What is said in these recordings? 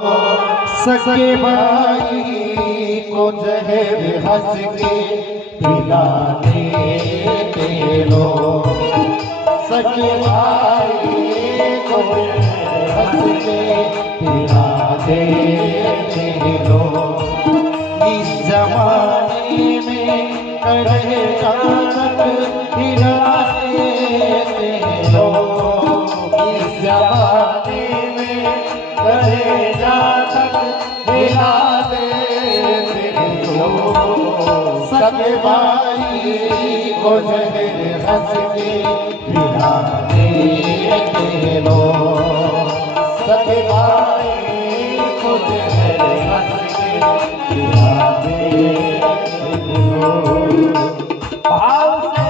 सके भाई को जहर हंस के पिला देते लोग। सके भाई को जहर हंस के पिला देते लोग। इस जमाने में करे जानक पिला देते लोग। इस जमाने में करे जानक पिला देते लोग। सके भाई को जहर हंस के पिला देते लोग। सके भाई को जहर हंस के पिला देते लोग। भाव से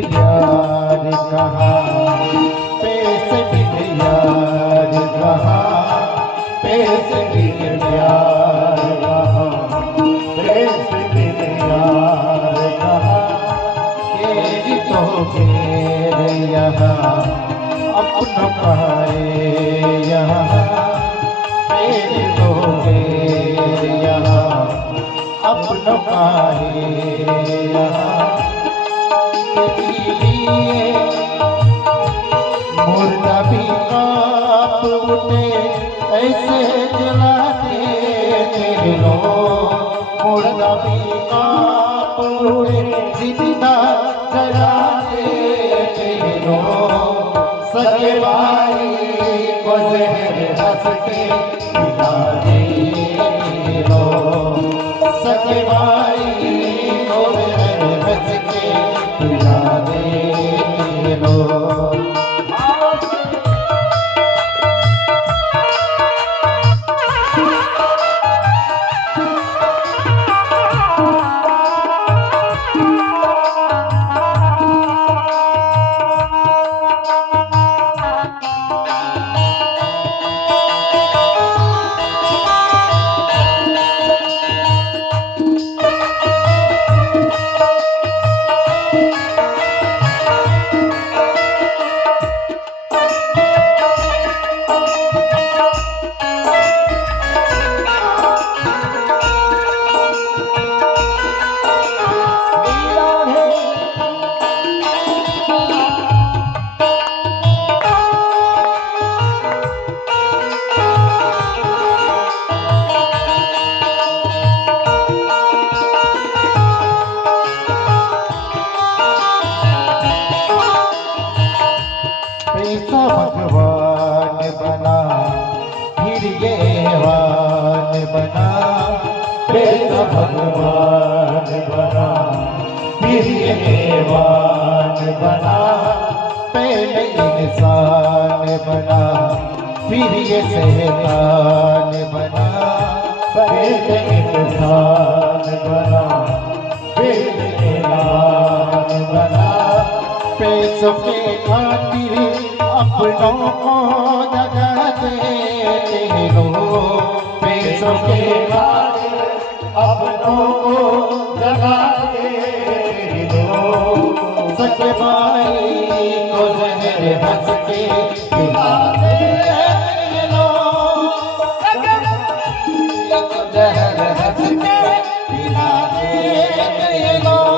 प्यार कहा पैसे बिन यार कहा। पैसे बिन प्यार कहा पैसे बिन यार कहा। तेरी तो घेर यहाँ अपना पाए यहाँ। तेरी तो घेर यहाँ अपना पाए यहाँ। मुर्दा भी कांप उठे ऐसे जलाते तेरे लोग। मुर्दा भी कांप उठे जिंदा जलाते तेरे लोग। सके भाई को जहर हंस के पिला देते लोग। सके भाई को जहर हंस के पिला देते लोग। पैसा भगवान बना फिर ये हैवान बना। पैसा भगवान बना फिर ये हैवान बना। पहले इंसान बना फिर ये शैतान बना। पहले इंसान बना फिर शैतान बना। पैसों के खातिर अपनों को दगा देते लोग। पैसों के खातिर अपनों को दगा देते लोग। सके भाई को जहर हंस के पिला देते लोग। सके भाई को जहर हंस के पिला देते लोग।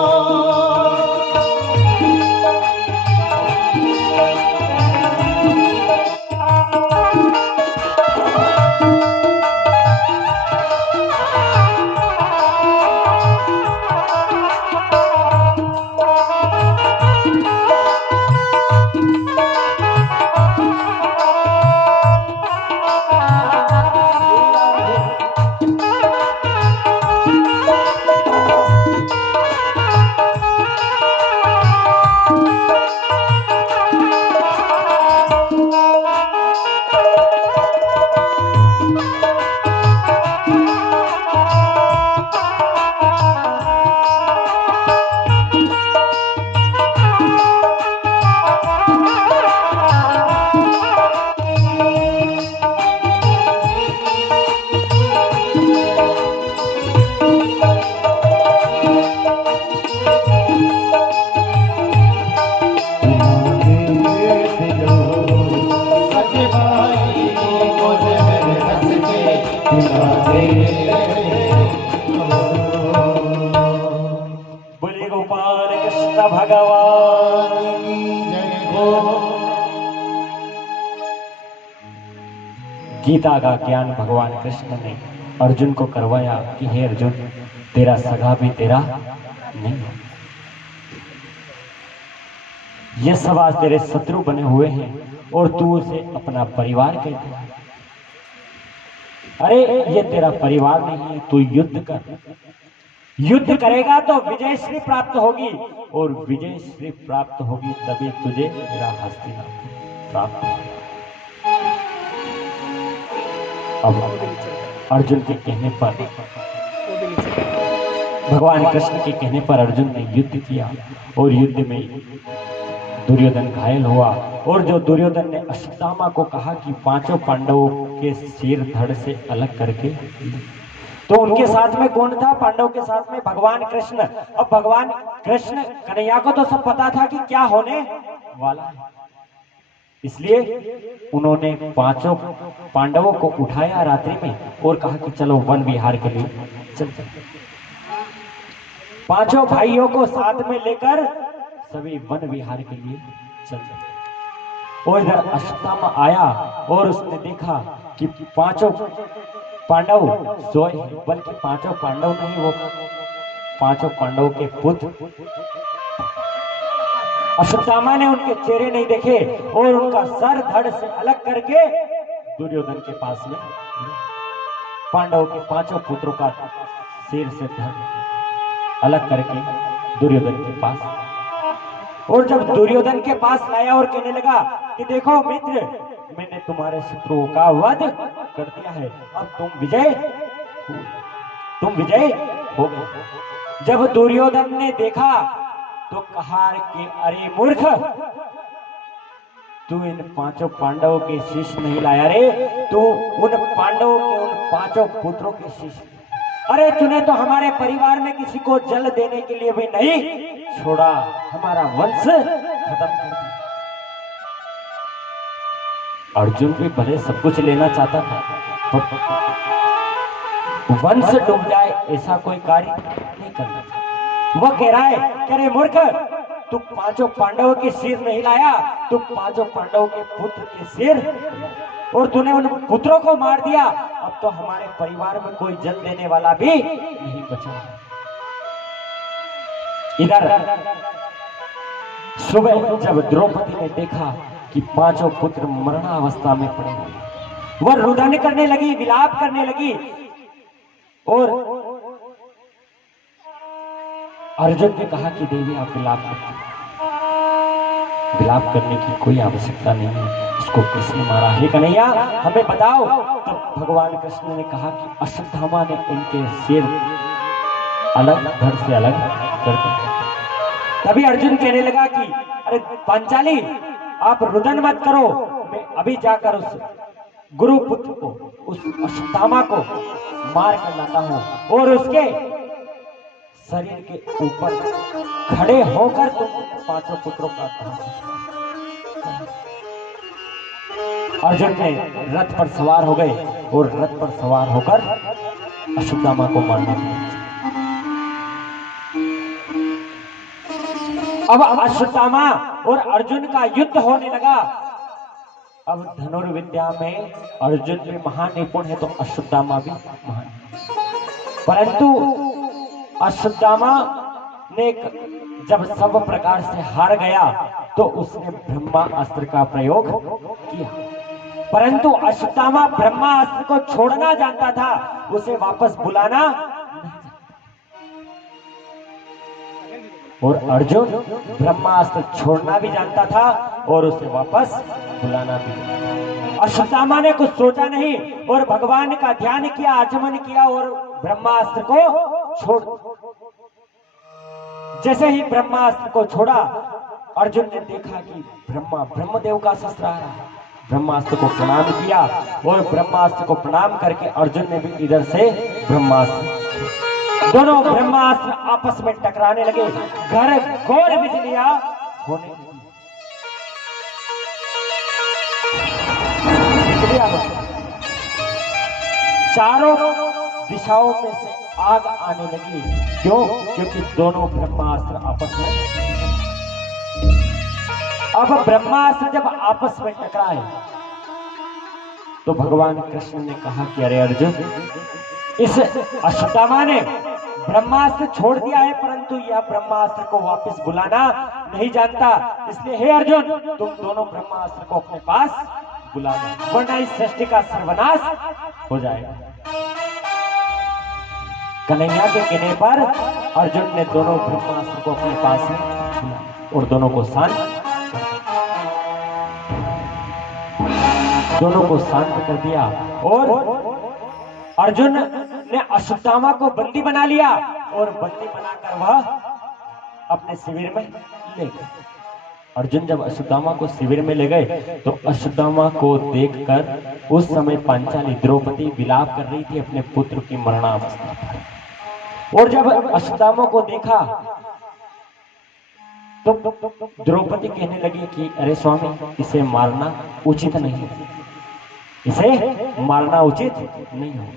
राधे। बोले गोपाल कृष्ण भगवान की जय हो। गीता का ज्ञान भगवान कृष्ण ने अर्जुन को करवाया कि हे अर्जुन, तेरा सगा भी तेरा नहीं है, ये सब आज तेरे शत्रु बने हुए हैं और तू उसे अपना परिवार कहता है। अरे ये तेरा परिवार नहीं है, तू युद्ध कर। युद्ध करेगा तो विजय श्री प्राप्त होगी और विजय श्री प्राप्त होगी तभी तुझे मेरा हस्तिनापुर प्राप्त होगा। अब अर्जुन के कहने पर, भगवान कृष्ण के कहने पर अर्जुन ने युद्ध किया और युद्ध में दुर्योधन घायल हुआ। और जो दुर्योधन ने अश्वत्थामा को कहा कि पांचों पांडवों के सिर धड़ से अलग करके, तो उनके साथ में कौन था? पांडवों के साथ में भगवान कृष्ण। अब भगवान कृष्ण कन्हैया को तो सब पता था कि क्या होने वाला है, इसलिए उन्होंने पांचों पांडवों को उठाया रात्रि में और कहा कि चलो वन विहार के लिए चलते। पांचों भाइयों को साथ में लेकर सभी वन विहार के लिए चलते। और इधर अश्वत्थामा आया और उसने देखा कि पांचों पांडव सोए, बल्कि पांचों पांडव नहीं, वो पांचों पांडवों के पुत्र। अश्वत्थामा ने उनके चेहरे नहीं देखे और उनका सर धड़ से अलग करके दुर्योधन के पास में पांडवों के पांचों पुत्रों का सिर से धड़ अलग करके दुर्योधन के पास, और जब दुर्योधन के पास लाया और कहने लगा कि देखो मित्र, मैंने तुम्हारे शत्रुओं का वध कर दिया है, अब तुम विजय हो गए। जब दुर्योधन ने देखा तो कहा कि अरे मूर्ख, तू इन पांचों पांडवों के शिष्य नहीं लाया रे, तू उन पांडवों के उन पांचों पुत्रों के शिष्य। अरे तूने तो हमारे परिवार में किसी को जल देने के लिए भी नहीं छोड़ा, हमारा वंश खत्म कर दिया। अर्जुन भी भले सब कुछ लेना चाहता था, पर वंश डूब जाए ऐसा कोई कार्य नहीं करना चाहिए। वह कह रहा है कि अरे मूर्ख, तू पांचों पांडवों के सिर नहीं लाया, तू पांचों पांडवों के पुत्र के सिर, और तूने उन पुत्रों को मार दिया। अब तो हमारे परिवार में कोई जल देने वाला भी नहीं बचा। इधर सुबह जब द्रौपदी ने देखा कि पांचों पुत्र मरणावस्था में पड़े हुए, वह रुदन करने लगी, विलाप करने लगी। और अर्जुन ने कहा कि देवी आप विलाप करने की कोई आवश्यकता नहीं है, उसको किसने मारा है कन्हैया, हमें बताओ। तब भगवान कृष्ण ने कहा कि अश्वत्थामा ने इनके सिर अलग धड़ से अलग कर दिया। तभी अर्जुन कहने लगा कि अरे पांचाली, आप रुदन मत करो, मैं अभी जाकर उस गुरुपुत्र को, उस अश्वत्थामा को मार कर लाता हूं और उसके शरीर के ऊपर खड़े होकर तुम पांचों पुत्रों का अर्जुन ने रथ पर सवार हो गए और रथ पर सवार होकर अश्वत्थामा को मारने लगे। अब अश्वत्थामा और अर्जुन का युद्ध होने लगा। अब धनुर्विद्या में अर्जुन भी महान निपुण है तो अश्वत्थामा भी महान, परंतु अश्वत्थामा ने जब सब प्रकार से हार गया तो उसने ब्रह्मा अस्त्र का प्रयोग किया, परंतु अश्वत्थामा ब्रह्मा अस्त्र को छोड़ना जानता था, उसे वापस बुलाना। और अर्जुन ब्रह्मास्त्र छोड़ना भी जानता था और उसे वापस बुलाना भी। अश्वत्थामा ने कुछ सोचा नहीं और भगवान का ध्यान किया, आचमन किया और ब्रह्मास्त्र को छोड़। जैसे ही ब्रह्मास्त्र को छोड़ा, अर्जुन ने देखा कि ब्रह्मदेव का शस्त्र आ रहा है। ब्रह्मास्त्र को प्रणाम किया और ब्रह्मास्त्र को प्रणाम करके अर्जुन ने भी इधर से ब्रह्मास्त्र, दोनों ब्रह्मास्त्र आपस में टकराने लगे, घर घोर बिजलियां होने लगी। चारों दिशाओं में से आग आने लगी। क्यों? क्योंकि दोनों ब्रह्मास्त्र आपस में, अब ब्रह्मास्त्र जब आपस में टकराए तो भगवान कृष्ण ने कहा कि अरे अर्जुन, इस अश्वत्थामा ने ब्रह्मास्त्र छोड़ दिया है, परंतु यह ब्रह्मास्त्र को वापस बुलाना नहीं जानता। इसलिए हे अर्जुन, तुम दोनों ब्रह्मास्त्र को अपने पास बुला लो, वरना इस सृष्टि का सर्वनाश हो जाएगा। कन्हैया के कहने पर अर्जुन ने दोनों ब्रह्मास्त्र को अपने पास में बुलाया और दोनों को शांत कर दिया। और अर्जुन ने अश्वत्थामा को बंदी बना लिया और बंदी बनाकर वह अपने शिविर में ले गए। अर्जुन जब अश्वत्थामा को शिविर में ले गए तो अश्वत्थामा को देखकर उस समय पांचाली द्रौपदी विलाप कर रही थी अपने पुत्र की मरणावस्था पर। और जब अश्वत्थामा को देखा तो द्रौपदी कहने लगी कि अरे स्वामी, इसे मारना उचित नहीं है, इसे मारना उचित नहीं होगा।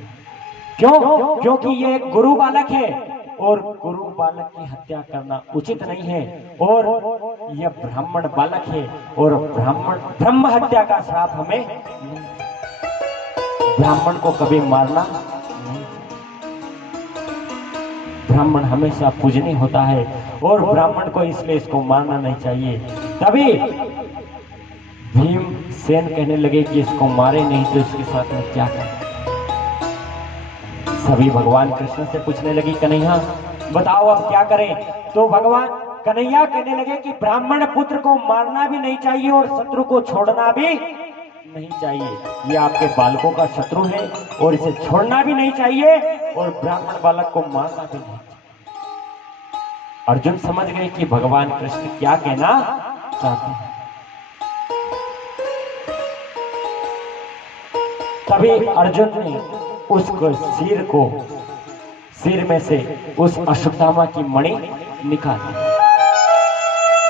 क्यों? क्योंकि ये एक गुरु बालक है और गुरु बालक की हत्या करना उचित नहीं है, और यह ब्राह्मण बालक है और ब्रह्म हत्या का श्राप हमें नहीं। ब्राह्मण को कभी मारना नहीं, ब्राह्मण हमेशा पूजनीय होता है और ब्राह्मण को इसलिए इसको मारना नहीं चाहिए। तभी भीमसेन कहने लगे कि इसको मारे नहीं तो इसके साथ में क्या करें। सभी भगवान कृष्ण से पूछने लगी, कन्हैया बताओ अब क्या करें। तो भगवान कन्हैया कहने लगे कि ब्राह्मण पुत्र को मारना भी नहीं चाहिए और शत्रु को छोड़ना भी नहीं चाहिए। ये आपके बालकों का शत्रु है और इसे छोड़ना भी नहीं चाहिए और ब्राह्मण बालक को मारना भी नहीं चाहिए। अर्जुन समझ गए कि भगवान कृष्ण क्या कहना चाहते हैं। तभी अर्जुन ने उसको सिर में से उस अश्वत्थामा की मणि निकाली,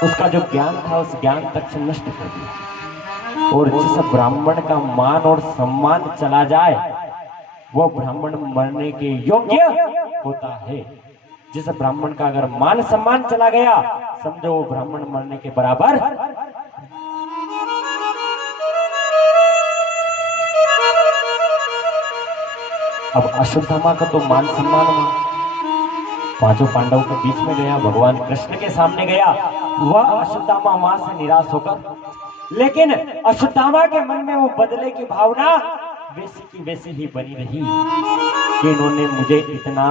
उसका जो ज्ञान था उस ज्ञान तक से नष्ट कर दिया। और जिस ब्राह्मण का मान और सम्मान चला जाए वो ब्राह्मण मरने के योग्य होता है। जिस ब्राह्मण का अगर मान सम्मान चला गया, समझो वो ब्राह्मण मरने के बराबर। अब अश्वत्थामा का तो मान सम्मान पांचों पांडवों के बीच में गया, भगवान कृष्ण के सामने गया। वह अश्वत्थामा वहां से निराश होकर, लेकिन अश्वत्थामा के मन में वो बदले की भावना वैसी की वैसी ही बनी रही कि इन्होंने मुझे इतना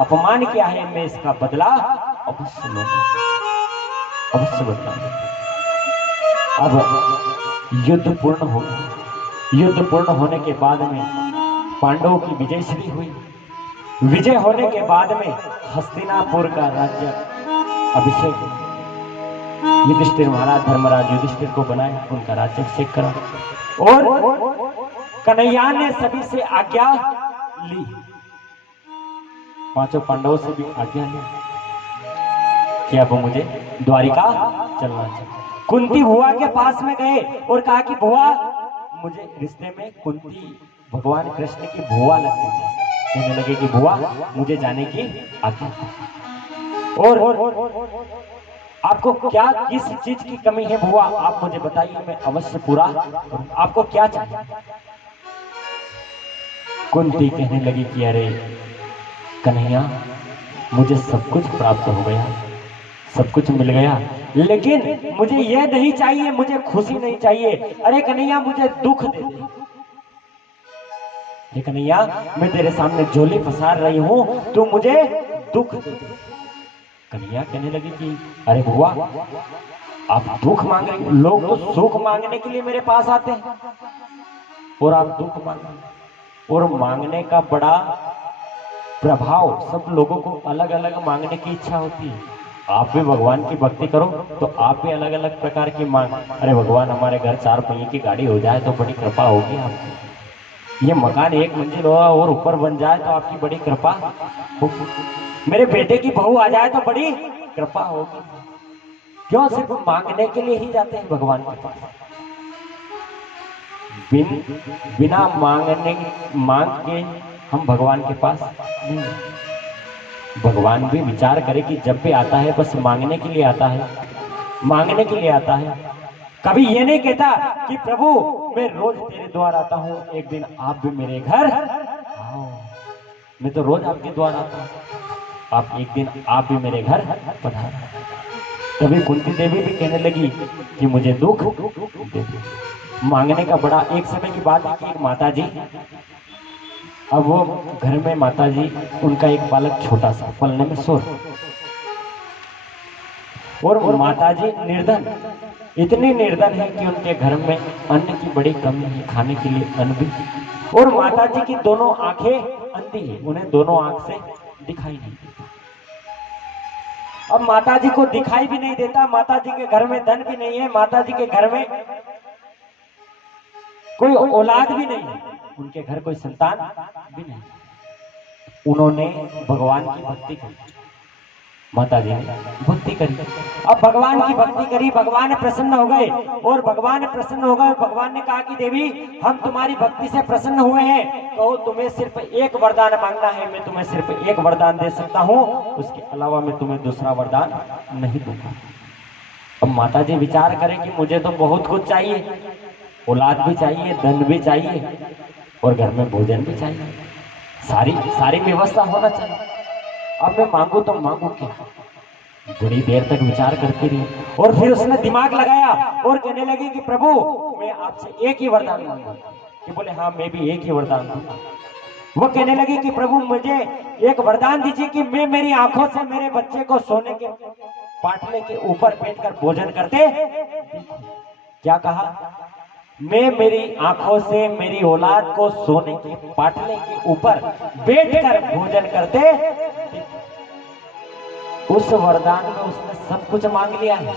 अपमान किया है, मैं इसका बदला अवश्य लूंगा, अवश्य बदला। अब युद्ध पूर्ण हो गया। युद्ध पूर्ण होने के बाद में पांडवों की विजय श्री हुई। विजय होने के बाद में हस्तिनापुर का राज्य अभिषेक युधिष्ठिर महाराज, धर्मराज युधिष्ठिर को बनाया, उनका राज्याभिषेक करा। और कन्हैया ने सभी से आज्ञा ली, पांचों पांडवों से भी आज्ञा ली कि अब मुझे द्वारिका चलना चाहिए। कुंती बुआ के पास में गए और कहा कि बुआ, मुझे रिश्ते में कुंती भगवान कृष्ण की बुआ लगती थी। कहने लगे कि बुआ, मुझे जाने की आज्ञा। और आपको क्या किस चीज की कमी है बुआ, आप मुझे बताइए, मैं अवश्य पूरा करूं। आपको क्या चाहिए? कुंती कहने लगी कि अरे कन्हैया, मुझे सब कुछ प्राप्त हो गया, सब कुछ मिल गया, लेकिन मुझे यह नहीं चाहिए, मुझे खुशी नहीं चाहिए। अरे कन्हैया, मुझे दुख दे दे। कन्हैया, मैं तेरे सामने झोली फंसा रही हूं, तू मुझे दुख दे दे। कन्हैया कहने लगी कि अरे बुआ, आप दुख मांग रहे, लोग तो सुख मांगने के लिए मेरे पास आते हैं और आप दुख मांग रहे। और मांगने का बड़ा प्रभाव, सब लोगों को अलग अलग मांगने की इच्छा होती है। आप भी भगवान की भक्ति करो तो आप भी अलग अलग प्रकार की मांग, अरे भगवान हमारे घर 4 पहिए की गाड़ी हो जाए तो बड़ी कृपा होगी आपकी, ये मकान 1 मंजिल हो और ऊपर बन जाए तो आपकी बड़ी कृपा होगी, मेरे बेटे की बहू आ जाए तो बड़ी कृपा होगी। क्यों? सिर्फ मांगने के लिए ही जाते हैं भगवान के पास। बिना मांग के हम भगवान के पास नहीं हैं। भगवान भी विचार करे कि जब भी आता है बस मांगने के लिए आता है, मांगने के लिए आता है। कभी ये नहीं कहता कि प्रभु मैं रोज तेरे द्वार आता हूँ, एक दिन आप भी मेरे घर आओ। मैं तो रोज आपके द्वार आता हूँ, आप एक दिन आप भी मेरे घर पधारो। तभी कुंती देवी भी कहने लगी कि मुझे दुख दे दो। मांगने का बड़ा एक समय की बात है कि एक माता जी, अब वो घर में माता जी, उनका एक बालक छोटा सा पलने में सो रहा, और माता जी निर्धन, इतनी निर्धन है कि उनके घर में अन्न की बड़ी कमी है, खाने के लिए अन्न भी। और माता जी की दोनों आंखें अंधी है, उन्हें दोनों आंख से दिखाई नहीं देता। अब माता जी को दिखाई भी नहीं देता, माता जी के घर में धन भी नहीं है, माता जी के घर में कोई औलाद भी नहीं है, उनके घर कोई संतान भी नहीं। उन्होंने भगवान की भक्ति करी, माता जी ने भक्ति करी। अब भगवान की भक्ति करी, भगवान प्रसन्न हो गए, और भगवान प्रसन्न हो गए। भगवान ने कहा कि देवी हम तुम्हारी भक्ति से प्रसन्न हुए हैं, तो तुम्हें सिर्फ एक वरदान मांगना है, मैं तुम्हें सिर्फ एक वरदान दे सकता हूँ, उसके अलावा मैं तुम्हें दूसरा वरदान नहीं दूंगा। अब माता जी विचार करें कि मुझे तो बहुत कुछ चाहिए, औलाद भी चाहिए, धन भी चाहिए, और घर में भोजन भी चाहिए, सारी व्यवस्था होना चाहिए। अब मैं मांगू तो मांगू क्या? बड़ी देर तक विचार करती रही, और फिर उसने दिमाग लगाया और कहने लगी कि प्रभु मैं आपसे एक ही वरदान मांगूंगा। कि बोले हाँ मैं भी एक ही वरदान दूंगा। वो कहने लगी कि प्रभु मुझे एक वरदान दीजिए कि मैं मेरी आंखों से मेरे बच्चे को सोने के पाटले के ऊपर बैठकर भोजन करते। क्या कहा? मैं मेरी आंखों से मेरी औलाद को सोने के पाटले के ऊपर बैठकर भोजन करते। उस वरदान में उसने सब कुछ मांग लिया है।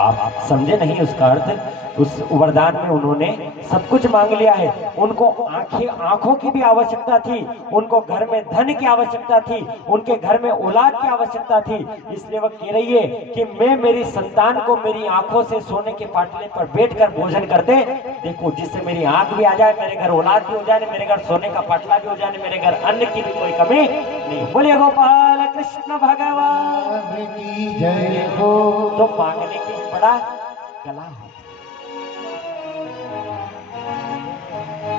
आप समझे नहीं उसका अर्थ? उस वरदान में उन्होंने सब कुछ मांग लिया है। उनको आंखों की भी आवश्यकता थी, उनको घर में धन की आवश्यकता थी, उनके घर में औलाद की आवश्यकता थी। इसलिए वह कह रही है कि मैं मेरी संतान को मेरी आंखों से सोने के पाटले पर बैठकर भोजन करते देखो, जिससे मेरी आंख भी आ जाए, मेरे घर औलाद भी हो जाए, मेरे घर सोने का पाटला भी हो जाए, मेरे घर अन्न की भी कोई कमी नहीं। बोलिए गोपाल कृष्ण भगवान की जय हो। तो मांगने की बड़ा कला है।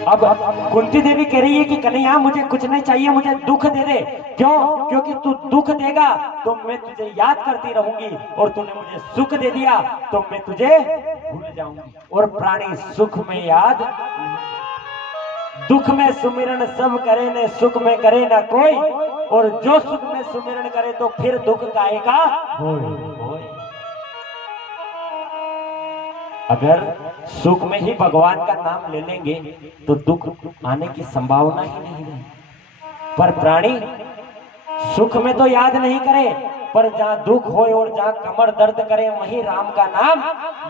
अब कुंती देवी कह रही है कि कन्हैया मुझे कुछ नहीं चाहिए, मुझे दुख दे दे। क्यों? क्योंकि तू दुख देगा तो मैं तुझे याद करती रहूंगी, और तूने मुझे सुख दे दिया तो मैं तुझे भूल जाऊंगी। और प्राणी सुख में याद, दुख में सुमिरन सब करे ने, सुख में करे ना कोई, और जो सुख में सुमिरन करे तो फिर दुख काहे का होए। अगर सुख में ही भगवान का नाम ले लेंगे तो दुख आने की संभावना ही नहीं है। पर प्राणी सुख में तो याद नहीं करे, पर जहाँ दुख हो और जहाँ कमर दर्द करे वहीं राम का नाम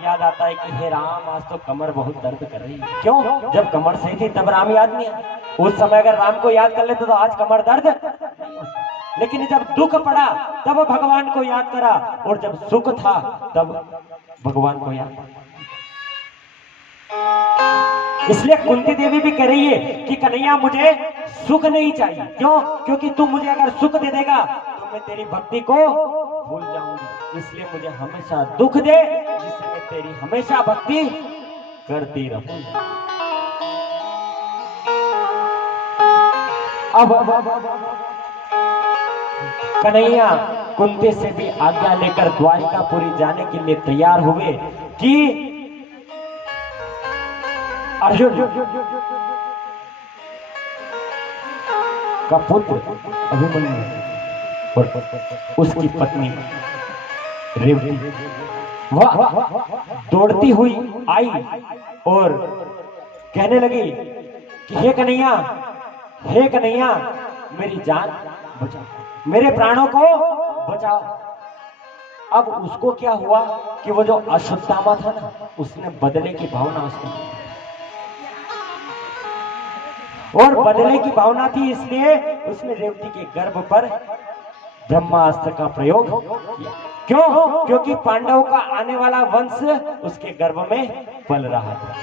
याद आता है कि हे राम आज तो कमर बहुत दर्द कर रही है। क्यों? जब कमर सही थी तब राम याद नहीं आया। उस समय अगर राम को याद कर लेते तो आज कमर दर्द नहीं होता। लेकिन जब दुख पड़ा तब भगवान को याद करा, और जब सुख था तब भगवान को याद। इसलिए कुंती देवी भी कह रही है कि कन्हैया मुझे सुख नहीं चाहिए। क्यों? क्योंकि तू मुझे अगर सुख दे देगा तो मैं तेरी भक्ति को भूल जाऊंगी। इसलिए मुझे हमेशा दुख दे, जिससे मैं तेरी हमेशा भक्ति करती रहूं। अब कन्हैया कुंती से भी आज्ञा लेकर द्वारिकापुरी जाने के लिए तैयार हुए कि अर्जुन का पुत्र अभिमन्यु और उसकी पत्नी रेवती वह दौड़ती हुई आई और कहने लगी कि हे कन्हैया, हे कन्हैया, मेरी जान बचाओ, मेरे प्राणों को बचाओ। अब उसको क्या हुआ कि वो जो अश्वत्थामा था ना, उसने बदले की भावना उसको, और बदले की भावना थी, इसलिए उसने रेवती के गर्भ पर ब्रह्मास्त्र का प्रयोग किया। क्यों? क्योंकि पांडवों का आने वाला वंश उसके गर्भ में पल रहा था।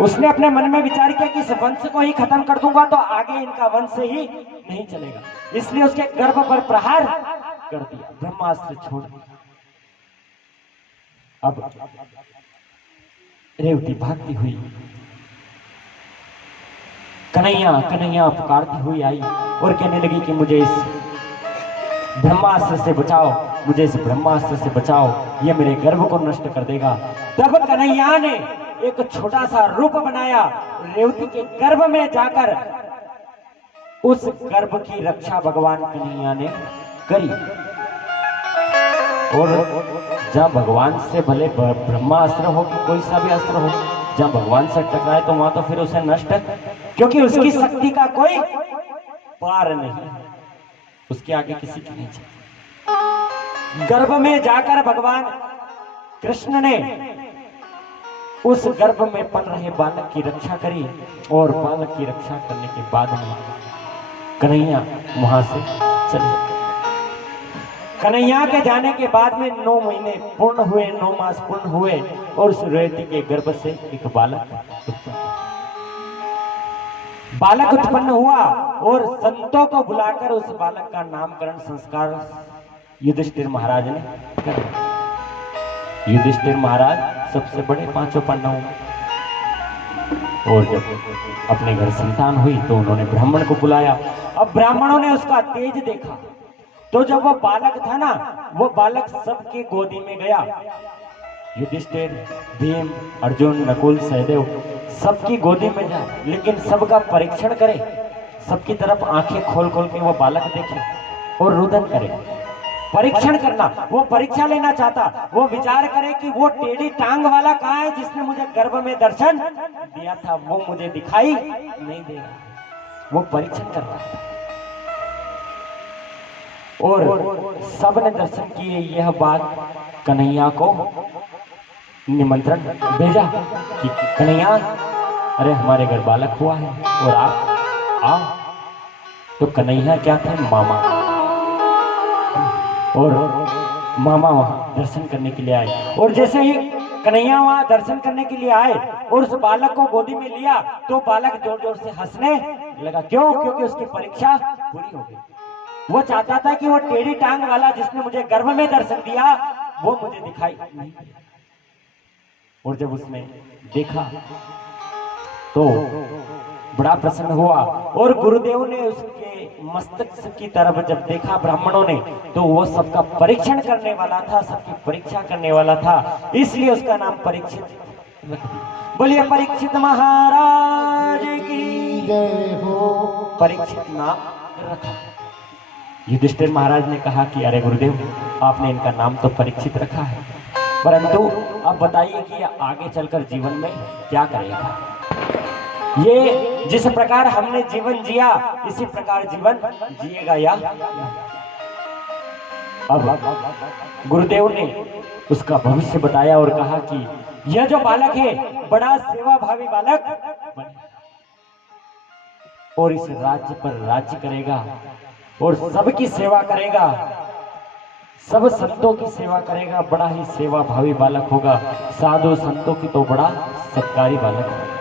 उसने अपने मन में विचार किया कि इस वंश को ही खत्म कर दूंगा तो आगे इनका वंश ही नहीं चलेगा, इसलिए उसके गर्भ पर प्रहार कर दिया, ब्रह्मास्त्र छोड़ दिया। अब रेवती भागती हुई कन्हैया कन्हैया पुकारती हुई आई और कहने लगी कि मुझे इस ब्रह्मास्त्र से बचाओ, मुझे इस ब्रह्मास्त्र से बचाओ, ये मेरे गर्भ को नष्ट कर देगा। तब कन्हैया ने एक छोटा सा रूप बनाया, रेवती के गर्भ में जाकर उस गर्भ की रक्षा भगवान कन्हैया ने करी। और जहां भगवान से भले ब्रह्मास्त्र हो कि कोई सा भी अस्त्र हो, जहां भगवान से टकराए तो वहां तो फिर उसे नष्ट, क्योंकि उसकी शक्ति का कोई पार नहीं, उसके आगे किसी की नहीं चलती। गर्भ में जाकर भगवान कृष्ण ने उस गर्भ में पल रहे बालक की रक्षा करी और बालक की रक्षा करने के बाद में कन्हैया वहां से चले। कन्हैया के जाने के बाद में 9 महीने पूर्ण हुए, 9 मास पूर्ण हुए और उस रेवती के गर्भ से एक बालक उत्पन्न हुआ और संतों को बुलाकर उस बालक का नामकरण संस्कार युधिष्ठिर महाराज ने कर। युधिष्ठिर महाराज सबसे बड़े 5 पांडवों में, और जब अपने घर संतान हुई तो उन्होंने ब्राह्मण को बुलाया। अब ब्राह्मणों ने उसका तेज देखा तो जब वो बालक था ना, वो बालक सबके गोदी में गया। युधिष्ठिर, भीम, अर्जुन, नकुल, सहदेव सबकी गोदी में जाए, लेकिन सबका परीक्षण करे, सबकी तरफ आंखें खोल खोल के वो बालक देखे और रुदन करे। परीक्षण करना, वो परीक्षा लेना चाहता, वो विचार करे कि वो टेढ़ी टांग वाला कहाँ है जिसने मुझे गर्भ में दर्शन दिया था, वो मुझे दिखाई नहीं दे रहा, वो परीक्षण कर रहा था। और सबने दर्शन किए। यह बात कन्हैया को निमंत्रण भेजा कि कन्हैया, अरे हमारे घर बालक हुआ है और आप आओ। तो कन्हैया क्या थे? मामा। और मामा वहां दर्शन करने के लिए आए, और जैसे ही कन्हैया वहां दर्शन करने के लिए आए और उस बालक को गोदी में लिया तो बालक जोर जोर से हंसने लगा। क्यों? क्योंकि उसकी परीक्षा पूरी हो गई। वो चाहता था कि वो टेढ़ी टांग वाला जिसने मुझे गर्भ में दर्शन दिया वो मुझे दिखाई नहीं। और जब उसने देखा तो बड़ा प्रसन्न हुआ, और गुरुदेव ने उसके मस्तक की तरफ जब देखा ब्राह्मणों ने, तो वो सबका परीक्षण करने वाला था, सबकी परीक्षा करने वाला था, इसलिए उसका नाम परीक्षित रख दिया। बोलिए परीक्षित महाराज की जय हो। परीक्षित नाम रखा। युधिष्ठिर महाराज ने कहा कि अरे गुरुदेव, आपने इनका नाम तो परीक्षित रखा है, परंतु अब बताइए कि आगे चलकर जीवन में क्या करेगा। ये जिस प्रकार हमने जीवन जिया इसी प्रकार जीवन जिएगा या? अब गुरुदेव ने उसका भविष्य बताया और कहा कि यह जो बालक है बड़ा सेवा भावी बालक बने और इस राज्य पर राज्य करेगा और सबकी सेवा करेगा, सब संतों की सेवा करेगा, बड़ा ही सेवा भावी बालक होगा, साधु संतों की तो बड़ा सत्कारी बालक होगा।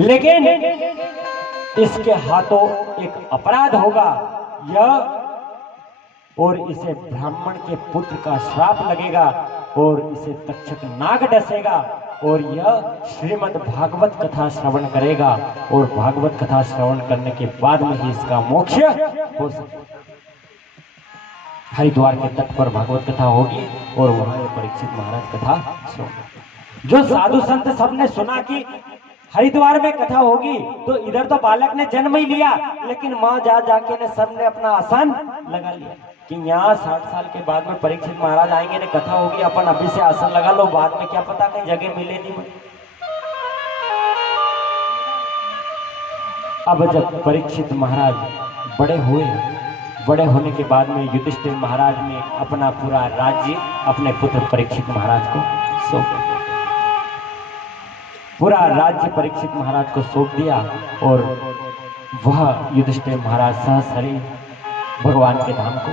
लेकिन इसके हाथों एक अपराध होगा यह, और इसे ब्राह्मण के पुत्र का श्राप लगेगा और इसे तक्षक नाग डसेगा और यह श्रीमद् भागवत कथा श्रवण करेगा और भागवत कथा श्रवण करने के बाद में ही इसका मोक्ष हो सकता। हरिद्वार के तट पर भागवत कथा होगी और वहां परीक्षित महाराज कथा सुन। जो साधु संत सबने सुना कि हरिद्वार में कथा होगी, तो इधर तो बालक ने जन्म ही लिया, लेकिन माँ जाके ने सबने अपना आसन लगा लिया कि यहाँ 60 साल के बाद में परीक्षित महाराज आएंगे, ने कथा होगी, अपन अभी से आसन लगा लो, बाद में क्या पता कहीं जगह मिले नहीं। अब जब परीक्षित महाराज बड़े हुए, बड़े होने के बाद में युधिष्ठिर महाराज ने अपना पूरा राज्य अपने पुत्र परीक्षित महाराज को सौंप दिया। पूरा राज्य परीक्षित महाराज को सौंप दिया और वह युधिष्ठिर महाराज सहसरी भगवान के धाम को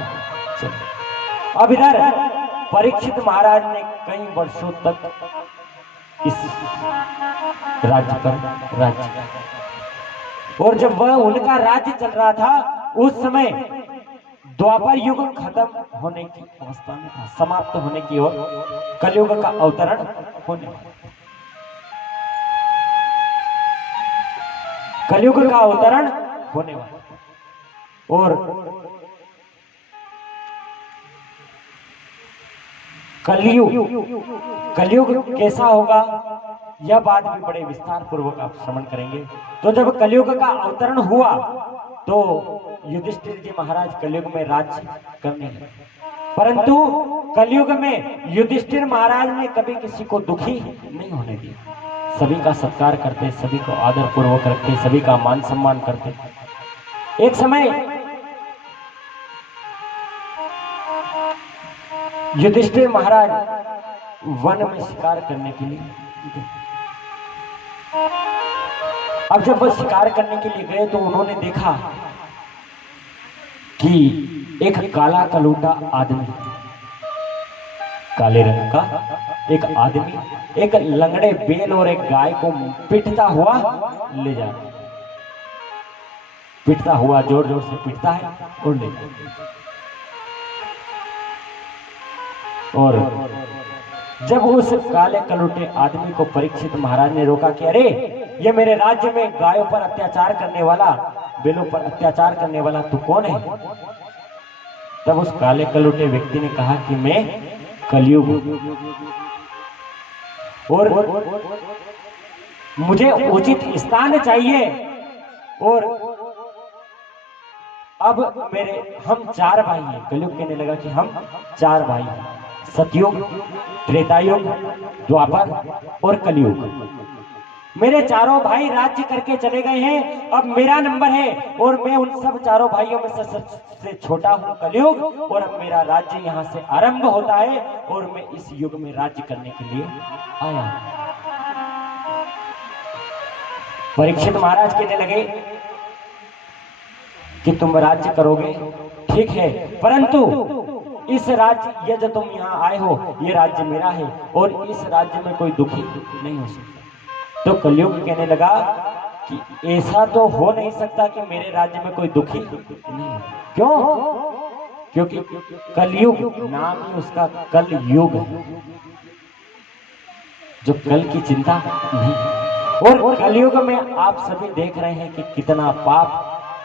चले। अब इधर परीक्षित महाराज ने कई वर्षों तक इस राज्य पर राज्य। और जब वह उनका राज्य चल रहा था उस समय द्वापर युग खत्म होने की अवस्था में था, समाप्त होने की ओर, कलयुग का अवतरण होने वाला। कलयुग का अवतरण होने वाला। और कलयुग कैसा होगा यह बात भी बड़े विस्तार पूर्वक आप श्रवण करेंगे। तो जब कलयुग का अवतरण हुआ तो युधिष्ठिर जी महाराज कलयुग में राज्य करने लगे, परंतु कलयुग में युधिष्ठिर महाराज ने कभी किसी को दुखी नहीं होने दिया। सभी का सत्कार करते, सभी को आदर पूर्वक रखते, सभी का मान सम्मान करते। एक समय युधिष्ठिर महाराज वन में शिकार करने के लिए गए। अब जब वह शिकार करने के लिए गए तो उन्होंने देखा कि एक काला कलूटा आदमी, काले रंग का एक आदमी एक लंगड़े बैल और एक गाय को पीटता हुआ ले जा रहा है। पीटता हुआ जोर जोर से पीटता है और ले जाता है। और जब उस काले कलूटे आदमी को परीक्षित महाराज ने रोका कि अरे ये मेरे राज्य में गायों पर अत्याचार करने वाला, बैलों पर अत्याचार करने वाला तू कौन है? तब उस काले कलूटे व्यक्ति ने कहा कि मैं कलयुग और मुझे उचित स्थान चाहिए। और अब हम 4 भाई हैं। कलयुग कहने लगा कि हम 4 भाई हैं, सतयुग, त्रेतायुग, द्वापर और कलयुग। मेरे चारों भाई राज्य करके चले गए हैं, अब मेरा नंबर है और मैं उन सब चारों भाइयों में सबसे छोटा हूं कलयुग, और अब मेरा राज्य यहां से आरंभ होता है और मैं इस युग में राज्य करने के लिए आया हूं। परीक्षित महाराज कहने लगे कि तुम राज्य करोगे, ठीक है, परंतु इस राज्य, ये जो तुम यहाँ आए हो ये राज्य मेरा है और इस राज्य में कोई दुखी नहीं हो सकता। तो कलयुग कहने लगा कि ऐसा तो हो नहीं सकता कि मेरे राज्य में कोई दुखी नहीं हो। क्यों? क्योंकि कलयुग नाम ही उसका कल युग है, जो कल की चिंता नहीं। और कलयुग में आप सभी देख रहे हैं कि कितना पाप,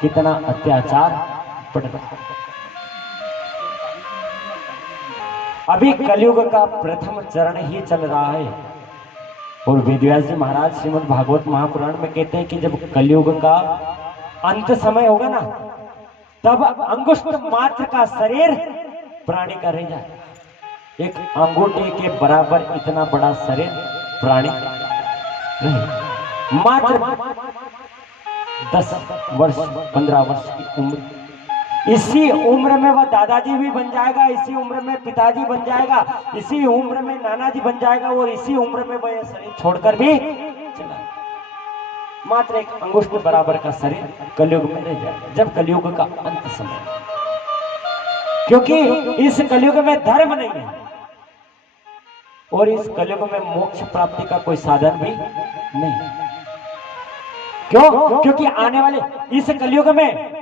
कितना अत्याचार बढ़ रहा है। अभी कलयुग का प्रथम चरण ही चल रहा है और वेदव्यास जी महाराज श्रीमद् भागवत महापुराण में कहते हैं कि जब कलयुग का अंत समय होगा ना, तब अंगुष्ठ मात्र का शरीर प्राणी का रह जाए। एक अंगूठे के बराबर इतना बड़ा शरीर प्राणी रहे। मात्र 10 वर्ष 15 वर्ष की उम्र, इसी उम्र में वह दादाजी भी बन जाएगा, इसी उम्र में पिताजी बन जाएगा, इसी उम्र में नाना जी बन जाएगा और इसी उम्र में वह शरीर छोड़कर भी चला। मात्र एक अंगुष्ठ बराबर का शरीर कलयुग में रह जाएगा, जब कलयुग का अंत समय। क्योंकि इस कलयुग में धर्म नहीं है और इस कलयुग में मोक्ष प्राप्ति का कोई साधन भी नहीं। क्यों? क्योंकि आने वाले इस कलयुग में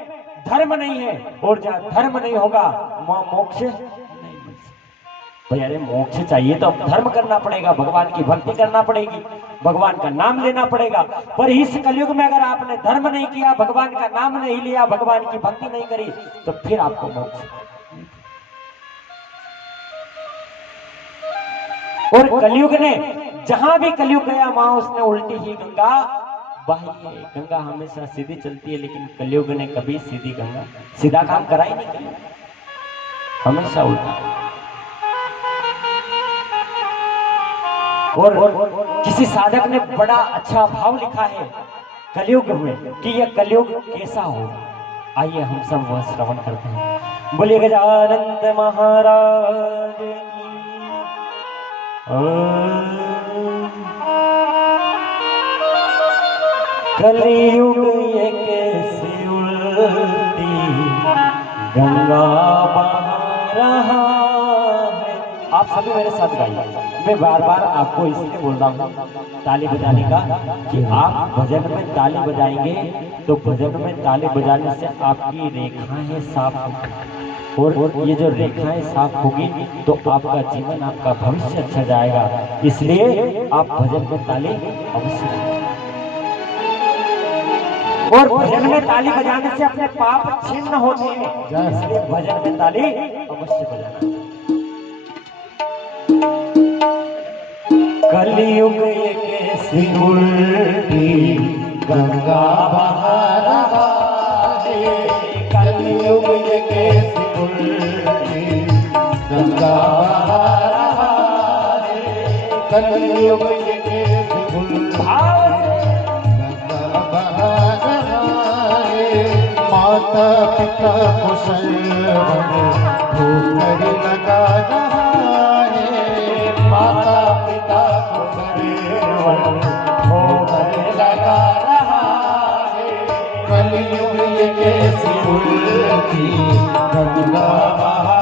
धर्म नहीं है और जहां धर्म नहीं होगा वहां मोक्ष नहीं मिल सकता। भाई अरे मोक्ष चाहिए तो अब धर्म करना पड़ेगा, भगवान की भक्ति करना पड़ेगी, भगवान का नाम लेना पड़ेगा। पर इस कलयुग में अगर आपने धर्म नहीं किया, भगवान का नाम नहीं लिया, भगवान की भक्ति नहीं करी, तो फिर आपको मोक्ष। और कलयुग ने जहां भी कलयुग गया वहां उसने उल्टी ही गंगा बही है। गंगा हमेशा सीधी चलती है, लेकिन कलयुग ने कभी सीधा काम करा ही नहीं। कलयुग हमेशा उल्टा। और किसी साधक ने बड़ा अच्छा भाव लिखा है कलयुग में कि यह कलयुग कैसा हो। आइए हम सब वह श्रवण करते हैं। बोलिए गजानंद महाराज की। कलयुग ये कैसी उल्टी गंगा बहा रहा है, आप सभी मेरे साथ गाइए। मैं बार बार आपको इसलिए बोल रहा हूँ ताली बजाने का कि आप भजन में ताली बजाएंगे तो भजन में ताली बजाने से आपकी रेखाएं साफ होंगी और ये जो रेखाएं साफ होगी तो आपका जीवन, आपका भविष्य अच्छा जाएगा। इसलिए आप भजन में ताली अवश्य बजाएं। और भजन में ताली बजाने से अपने पाप छिन्न होते हैं, इसलिए भजन में ताली अवश्य बजाना चाहिए। कलयुग ये कैसी उल्टी गंगा बहा रहा है, कलयुग ये कैसी उल्टी गंगा बहा रहा है, कलयुग ये कैसी उल्टी गंगा बहा रहा है। माता पिता को शरण ठोकर लगा रहा है, माता पिता को शरण ठोकर लगा रहा है। कलयुग ये कैसी उल्टी गंगा बहा